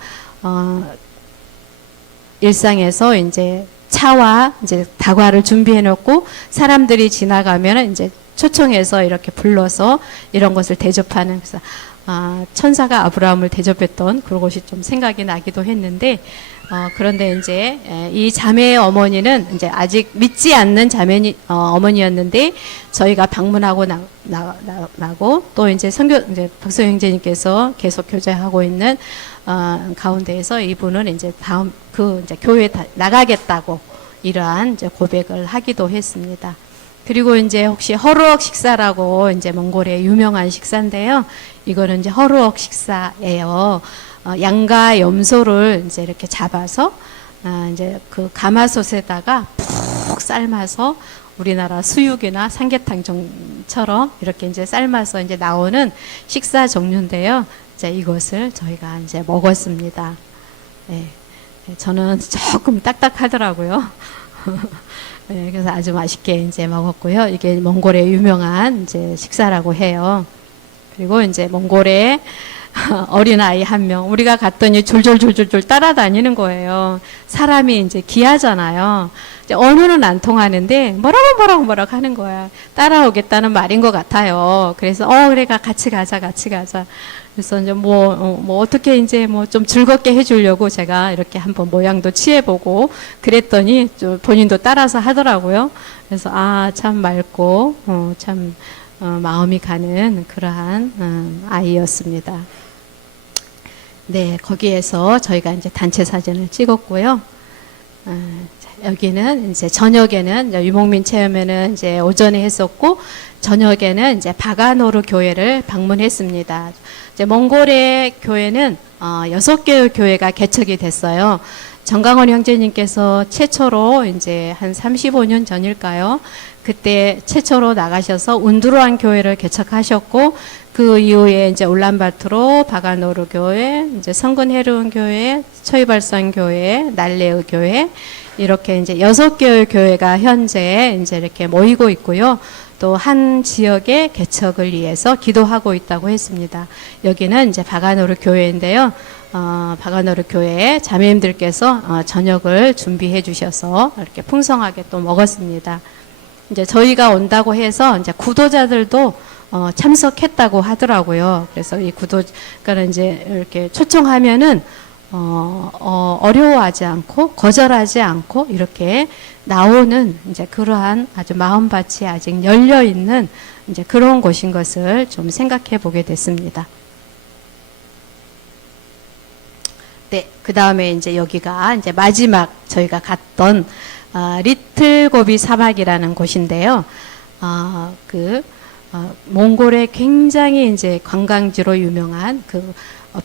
일상에서 이제 차와 이제 다과를 준비해 놓고 사람들이 지나가면 이제 초청해서 이렇게 불러서 이런 것을 대접하는 그래서 천사가 아브라함을 대접했던 그런 것이 좀 생각이 나기도 했는데 그런데 이제 이 자매의 어머니는 이제 아직 믿지 않는 어머니였는데 저희가 방문하고 나고 또 이제 이제 박소 형제님께서 계속 교제하고 있는 가운데에서 이분은 이제 이제 교회에 나가겠다고 이러한 이제 고백을 하기도 했습니다. 그리고 이제 혹시 허루억 식사라고 이제 몽골의 유명한 식사인데요. 이거는 이제 허루억 식사예요. 양과 염소를 이제 이렇게 잡아서 이제 그 가마솥에다가 푹 삶아서 우리나라 수육이나 삼계탕처럼 이렇게 이제 삶아서 이제 나오는 식사 종류인데요. 이제 이것을 저희가 이제 먹었습니다. 네. 저는 조금 딱딱하더라고요. 네, 그래서 아주 맛있게 이제 먹었고요. 이게 몽골의 유명한 이제 식사라고 해요. 그리고 이제 몽골의 어린아이 한 명, 우리가 갔더니 졸졸졸졸 따라다니는 거예요. 사람이 이제 귀하잖아요. 이제 언어는 안 통하는데 뭐라고 하는 거야. 따라오겠다는 말인 것 같아요. 그래서 그래 같이 가자. 그래서 이제 뭐 어떻게 이제 뭐 좀 즐겁게 해주려고 제가 이렇게 한번 모양도 취해보고 그랬더니 좀 본인도 따라서 하더라고요. 그래서 참 맑고 참 마음이 가는 그러한 아이였습니다. 네, 거기에서 저희가 이제 단체 사진을 찍었고요. 여기는 이제 저녁에는 유목민 체험회는 이제 오전에 했었고 저녁에는 이제 바가노르 교회를 방문했습니다. 이제 몽골의 교회는 6개의 교회가 개척이 됐어요. 정강원 형제님께서 최초로 이제 한 35년 전일까요? 그때 최초로 나가셔서 운두루안 교회를 개척하셨고, 그 이후에 이제 울란바토르, 바가노르 교회, 이제 성근 헤르온 교회, 초이발산 교회, 날레의 교회, 이렇게 이제 6개의 교회가 현재 이제 이렇게 모이고 있고요. 또 한 지역의 개척을 위해서 기도하고 있다고 했습니다. 여기는 이제 바가노르 교회인데요. 바가노르 교회 자매님들께서 저녁을 준비해 주셔서 이렇게 풍성하게 또 먹었습니다. 이제 저희가 온다고 해서 이제 구도자들도 참석했다고 하더라고요. 그래서 이 구도자는 이제 이렇게 초청하면은 어려워하지 않고 거절하지 않고 이렇게 나오는 이제 그러한 아주 마음밭이 아직 열려 있는 이제 그런 곳인 것을 좀 생각해 보게 됐습니다. 네, 그 다음에 이제 여기가 이제 마지막 저희가 갔던 리틀 고비 사막이라는 곳인데요. 몽골의 굉장히 이제 관광지로 유명한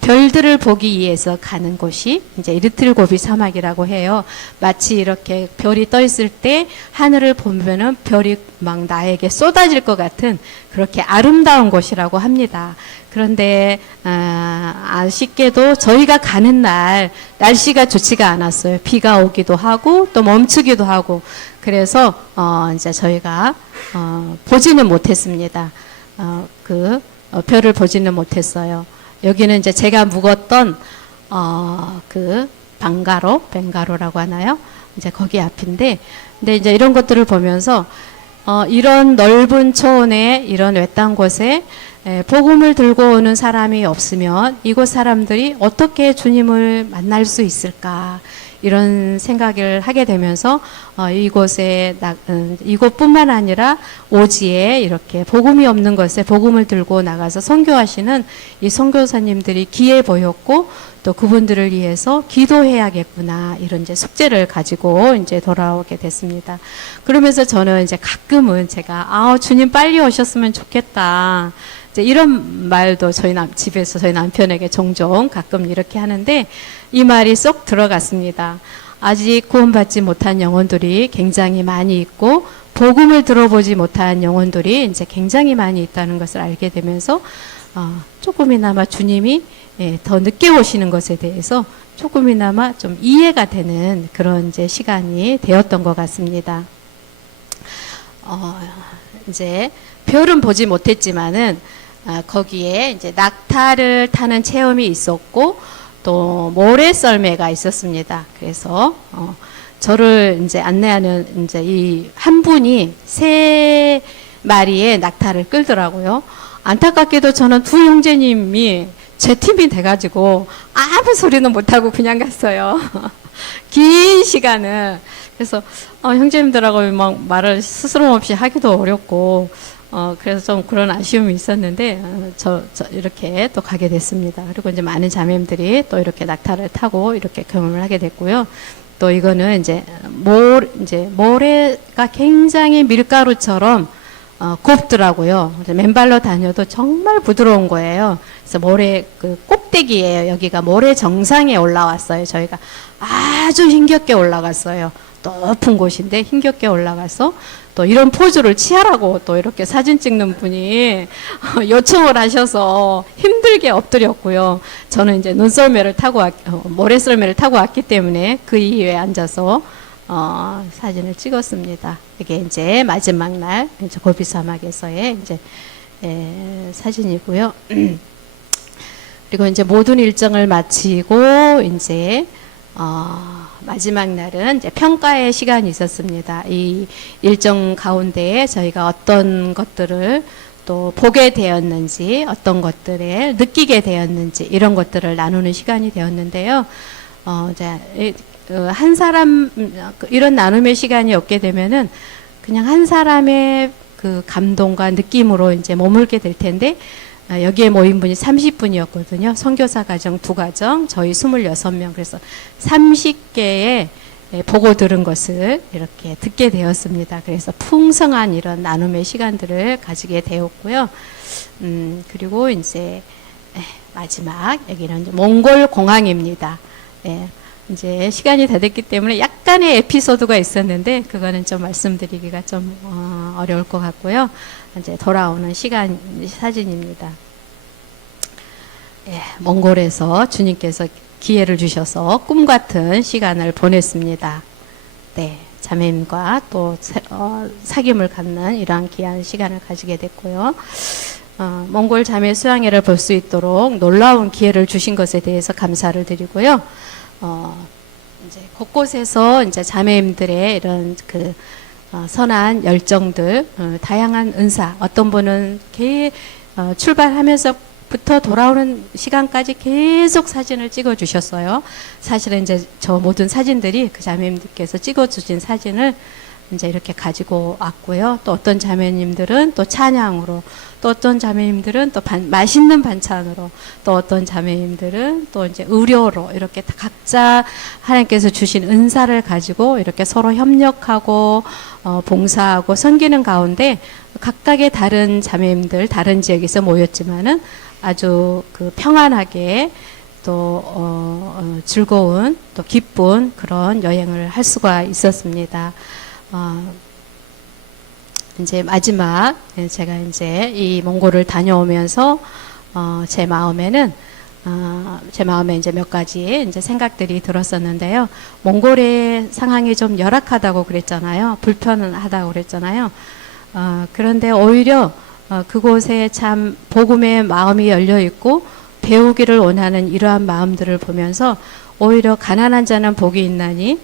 별들을 보기 위해서 가는 곳이 이제 리틀 고비 사막이라고 해요. 마치 이렇게 별이 떠 있을 때 하늘을 보면은 별이 막 나에게 쏟아질 것 같은 그렇게 아름다운 곳이라고 합니다. 그런데 아쉽게도 저희가 가는 날 날씨가 좋지가 않았어요. 비가 오기도 하고 또 멈추기도 하고, 그래서 이제 저희가 보지는 못했습니다. 별을 보지는 못했어요. 여기는 이제 제가 묵었던 벵가로라고 하나요? 이제 거기 앞인데, 근데 이제 이런 것들을 보면서 이런 넓은 초원에 이런 외딴 곳에 복음을 들고 오는 사람이 없으면 이곳 사람들이 어떻게 주님을 만날 수 있을까, 이런 생각을 하게 되면서 이곳뿐만 아니라 오지에 이렇게 복음이 없는 곳에 복음을 들고 나가서 선교하시는 이 선교사님들이 귀해 보였고, 또 그분들을 위해서 기도해야겠구나, 이런 이제 숙제를 가지고 이제 돌아오게 됐습니다. 그러면서 저는 이제 가끔은 제가 주님 빨리 오셨으면 좋겠다, 이제 이런 말도 집에서 저희 남편에게 종종 가끔 이렇게 하는데, 이 말이 쏙 들어갔습니다. 아직 구원받지 못한 영혼들이 굉장히 많이 있고, 복음을 들어보지 못한 영혼들이 이제 굉장히 많이 있다는 것을 알게 되면서 조금이나마 주님이 더 늦게 오시는 것에 대해서 조금이나마 좀 이해가 되는 그런 이제 시간이 되었던 것 같습니다. 이제 별은 보지 못했지만은 거기에 이제 낙타를 타는 체험이 있었고, 또 모래썰매가 있었습니다. 그래서 저를 이제 안내하는 이제 이 한 분이 3마리의 낙타를 끌더라고요. 안타깝게도 저는 두 형제님이 제 팀이 돼가지고 아무 소리는 못하고 그냥 갔어요. 긴 시간을. 그래서 형제님들하고 막 말을 스스럼 없이 하기도 어렵고, 그래서 좀 그런 아쉬움이 있었는데, 이렇게 또 가게 됐습니다. 그리고 이제 많은 자매님들이 또 이렇게 낙타를 타고 이렇게 경험을 하게 됐고요. 또 이거는 이제 모래가 굉장히 밀가루처럼 곱더라고요. 맨발로 다녀도 정말 부드러운 거예요. 그래서 모래 꼭대기예요. 여기가 모래 정상에 올라왔어요. 저희가 아주 힘겹게 올라갔어요. 높은 곳인데 힘겹게 올라가서 또 이런 포즈를 취하라고 또 이렇게 사진 찍는 분이 요청을 하셔서 힘들게 엎드렸고요. 저는 이제 모래썰매를 타고 왔기 때문에 그 위에 앉아서 사진을 찍었습니다. 이게 이제 마지막 날 이제 고비 사막에서의 이제 사진이고요. 그리고 이제 모든 일정을 마치고 이제 마지막 날은 이제 평가의 시간이 있었습니다. 이 일정 가운데에 저희가 어떤 것들을 또 보게 되었는지, 어떤 것들을 느끼게 되었는지, 이런 것들을 나누는 시간이 되었는데요. 한 사람, 이런 나눔의 시간이 없게 되면은 그냥 한 사람의 그 감동과 느낌으로 이제 머물게 될 텐데, 여기에 모인 분이 30분이었거든요. 선교사 가정 2가정, 저희 26명. 그래서 30개의 보고 들은 것을 이렇게 듣게 되었습니다. 그래서 풍성한 이런 나눔의 시간들을 가지게 되었고요. 그리고 이제 마지막 여기는 이제 몽골 공항입니다. 이제 시간이 다 됐기 때문에 약간의 에피소드가 있었는데 그거는 좀 말씀드리기가 좀 어려울 것 같고요. 이제 돌아오는 시간 사진입니다. 예, 몽골에서 주님께서 기회를 주셔서 꿈 같은 시간을 보냈습니다. 네, 자매님과 또 사귐을 갖는 이러한 귀한 시간을 가지게 됐고요. 몽골 자매 수양회를 볼 수 있도록 놀라운 기회를 주신 것에 대해서 감사를 드리고요. 이제 곳곳에서 이제 자매님들의 이런 선한 열정들, 다양한 은사, 어떤 분은 출발하면서부터 돌아오는 시간까지 계속 사진을 찍어 주셨어요. 사실은 이제 저 모든 사진들이 그 자매님들께서 찍어 주신 사진을 이제 이렇게 가지고 왔고요. 또 어떤 자매님들은 또 찬양으로, 또 어떤 자매님들은 또 맛있는 반찬으로, 또 어떤 자매님들은 또 이제 의료로 이렇게 각자 하나님께서 주신 은사를 가지고 이렇게 서로 협력하고 봉사하고 섬기는 가운데 각각의 다른 자매님들 다른 지역에서 모였지만은 아주 평안하게 또 즐거운 또 기쁜 그런 여행을 할 수가 있었습니다. 이제 마지막 제가 이제 이 몽골을 다녀오면서 제 마음에 이제 몇 가지 이제 생각들이 들었었는데요. 몽골의 상황이 좀 열악하다고 그랬잖아요. 불편하다고 그랬잖아요. 그런데 오히려 그곳에 참 복음의 마음이 열려 있고 배우기를 원하는 이러한 마음들을 보면서 오히려 가난한 자는 복이 있나니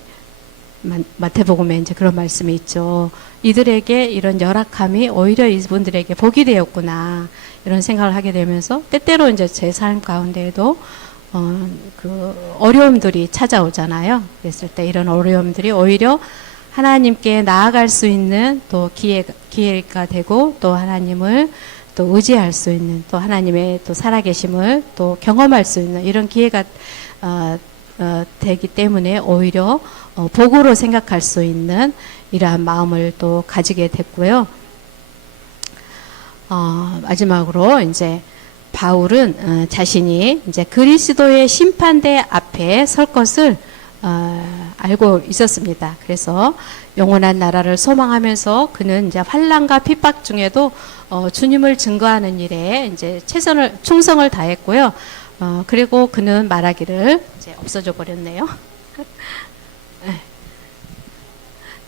마태복음에 이제 그런 말씀이 있죠. 이들에게 이런 열악함이 오히려 이분들에게 복이 되었구나 이런 생각을 하게 되면서 때때로 이제 제 삶 가운데에도 어려움들이 찾아오잖아요. 그랬을 때 이런 어려움들이 오히려 하나님께 나아갈 수 있는 또 기회가 되고 또 하나님을 또 의지할 수 있는 또 하나님의 또 살아계심을 또 경험할 수 있는 이런 기회가 되기 때문에 오히려 복으로 생각할 수 있는 이러한 마음을 또 가지게 됐고요. 마지막으로 이제 바울은 자신이 이제 그리스도의 심판대 앞에 설 것을 알고 있었습니다. 그래서 영원한 나라를 소망하면서 그는 이제 환난과 핍박 중에도 주님을 증거하는 일에 이제 충성을 다했고요. 그리고 그는 말하기를 이제 없어져 버렸네요.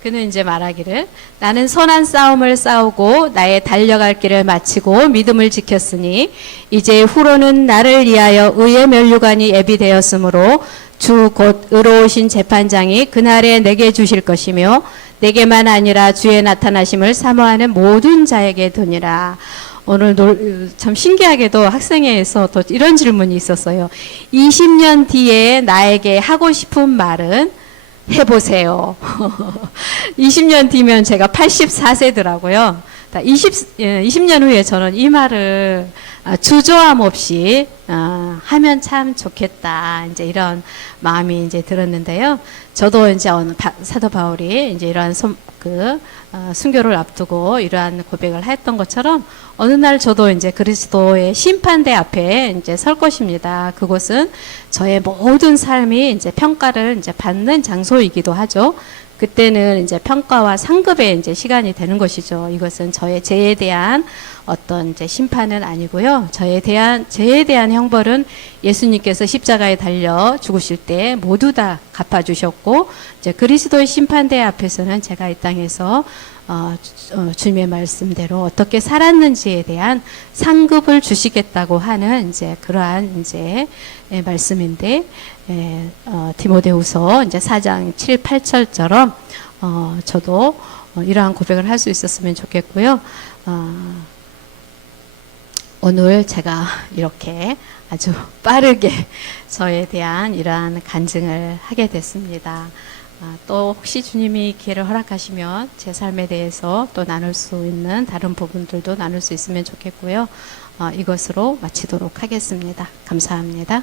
그는 이제 말하기를 나는 선한 싸움을 싸우고 나의 달려갈 길을 마치고 믿음을 지켰으니 이제 후로는 나를 위하여 의의 면류관이 예비되었으므로 주 곧 의로우신 재판장이 그날에 내게 주실 것이며 내게만 아니라 주의 나타나심을 사모하는 모든 자에게 두니라. 오늘 참 신기하게도 학생회에서 또 이런 질문이 있었어요. 20년 뒤에 나에게 하고 싶은 말은 해보세요. 20년 뒤면 제가 84세더라고요. 20년 후에 저는 이 말을 주저함 없이 하면 참 좋겠다. 이제 이런 마음이 이제 들었는데요. 저도 이제 사도 바울이 이제 이러한 순교를 앞두고 이러한 고백을 했던 것처럼 어느 날 저도 이제 그리스도의 심판대 앞에 이제 설 것입니다. 그곳은 저의 모든 삶이 이제 평가를 이제 받는 장소이기도 하죠. 그때는 이제 평가와 상급의 이제 시간이 되는 것이죠. 이것은 저의 죄에 대한 어떤 이제 심판은 아니고요. 죄에 대한 형벌은 예수님께서 십자가에 달려 죽으실 때 모두 다 갚아주셨고, 이제 그리스도의 심판대 앞에서는 제가 이 땅에서 주님의 말씀대로 어떻게 살았는지에 대한 상급을 주시겠다고 하는 이제 그러한 이제 말씀인데, 디모데후서 이제 4장 7, 8절처럼 저도 이러한 고백을 할 수 있었으면 좋겠고요. 오늘 제가 이렇게 아주 빠르게 저에 대한 이러한 간증을 하게 됐습니다. 또 혹시 주님이 기회를 허락하시면 제 삶에 대해서 또 나눌 수 있는 다른 부분들도 나눌 수 있으면 좋겠고요. 이것으로 마치도록 하겠습니다. 감사합니다.